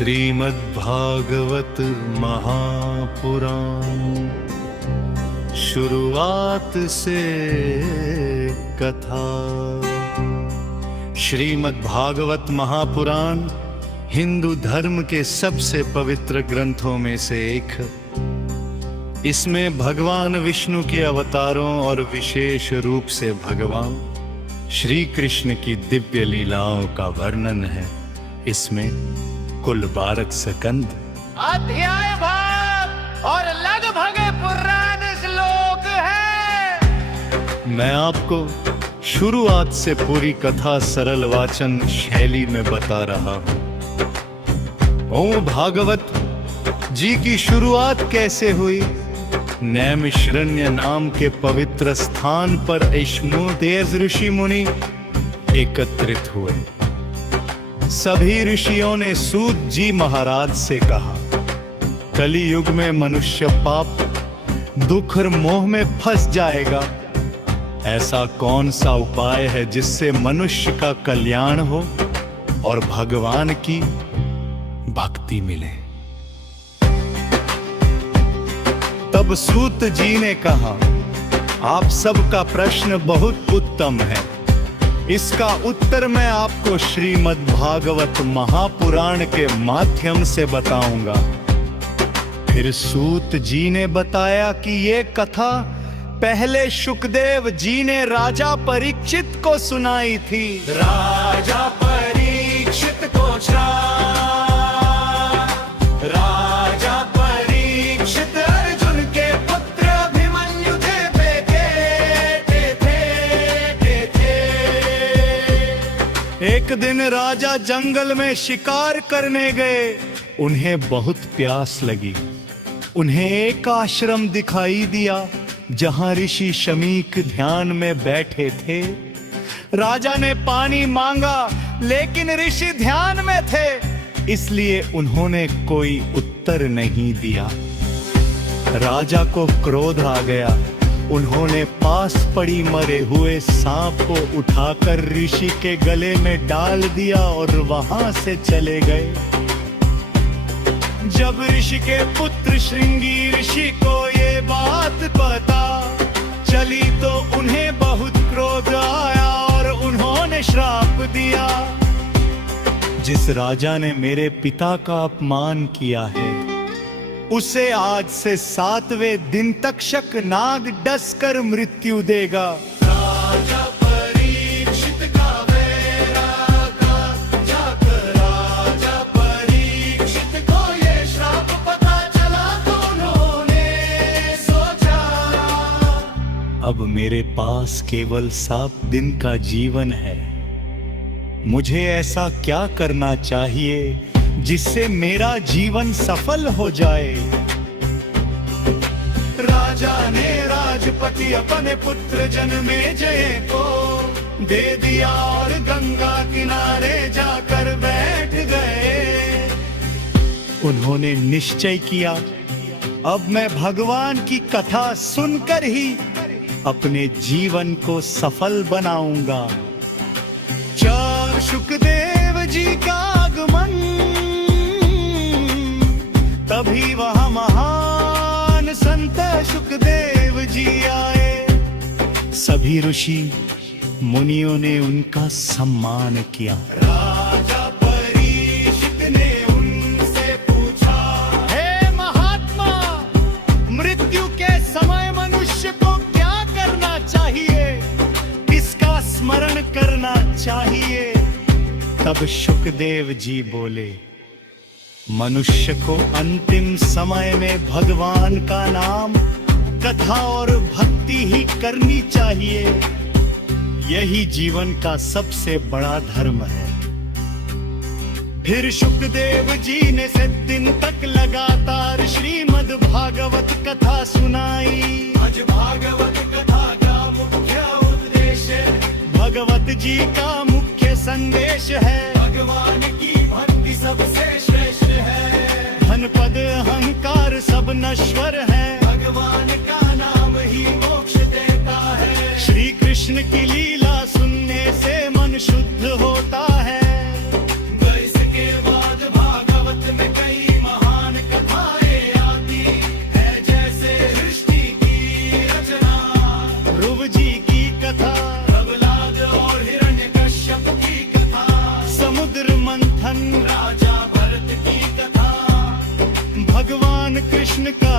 श्रीमद्भागवत महापुराण शुरुआत से कथा। श्रीमद्भागवत महापुराण हिंदू धर्म के सबसे पवित्र ग्रंथों में से एक है। इसमें भगवान विष्णु के अवतारों और विशेष रूप से भगवान श्री कृष्ण की दिव्य लीलाओं का वर्णन है। इसमें कुल 12 स्कंद, अध्याय भाग और लगभग पुराण श्लोक है। मैं आपको शुरुआत से पूरी कथा सरल वाचन शैली में बता रहा हूं। ओम भागवत जी की शुरुआत कैसे हुई? नैमिषारण्य नाम के पवित्र स्थान पर ऐशमोदेव ऋषि मुनि एकत्रित हुए। सभी ऋषियों ने सूत जी महाराज से कहा, कली युग में मनुष्य पाप, दुख और मोह में फंस जाएगा। ऐसा कौन सा उपाय है जिससे मनुष्य का कल्याण हो और भगवान की भक्ति मिले? तब सूत जी ने कहा, आप सबका प्रश्न बहुत उत्तम है। इसका उत्तर मैं आपको श्रीमद्भागवत महापुराण के माध्यम से बताऊंगा। फिर सूत जी ने बताया कि ये कथा पहले शुकदेव जी ने राजा परीक्षित को सुनाई थी। राजा परीक्षित को राजा परीक्षित अर्जुन के पुत्र अभिमन्यु थे। एक दिन राजा जंगल में शिकार करने गए। उन्हें बहुत प्यास लगी। उन्हें एक आश्रम दिखाई दिया जहां ऋषि शमीक ध्यान में बैठे थे। राजा ने पानी मांगा, लेकिन ऋषि ध्यान में थे, इसलिए उन्होंने कोई उत्तर नहीं दिया। राजा को क्रोध आ गया। उन्होंने पास पड़ी मरे हुए सांप को उठाकर ऋषि के गले में डाल दिया और वहां से चले गए। जब ऋषि के पुत्र श्रृंगी ऋषि को ये बात पता चली तो उन्हें बहुत क्रोध आया और उन्होंने श्राप दिया, जिस राजा ने मेरे पिता का अपमान किया है उसे आज से 7वें दिन तक शकनाग डस कर मृत्यु देगा। राजा परीक्षित का वैरागा जाकर राजा परीक्षित को ये श्राप पता चला तो उन्होंने सोचा, अब मेरे पास केवल 7 दिन का जीवन है। मुझे ऐसा क्या करना चाहिए जिससे मेरा जीवन सफल हो जाए? राजा ने राजपति अपने पुत्र जन्मेजय को दे दिया और गंगा किनारे जाकर बैठ गए। उन्होंने निश्चय किया, अब मैं भगवान की कथा सुनकर ही अपने जीवन को सफल बनाऊंगा। शुकदेव जी का आगमन, तभी वह महान संत शुकदेव जी आए। सभी ऋषि मुनियों ने उनका सम्मान किया। राजा परीक्षित ने उनसे पूछा, हे महात्मा, मृत्यु के समय मनुष्य को क्या करना चाहिए? किसका स्मरण करना चाहिए? तब शुकदेव जी बोले, मनुष्य को अंतिम समय में भगवान का नाम, कथा और भक्ति ही करनी चाहिए। यही जीवन का सबसे बड़ा धर्म है। फिर शुकदेव जी ने 7 दिन तक लगातार श्रीमद् भागवत कथा सुनाई। आज भागवत कथा का मुख्य उद्देश्य भगवत जी का मुख्य संदेश है। भगवान की भक्ति सबसे श्रेष्ठ है। धन पद अहंकार सब नश्वर है। भगवान का नाम ही मोक्ष देता है। श्री कृष्ण की लीला सुनने से मन शुद्ध होता है। इसके बाद भागवत कृष्ण का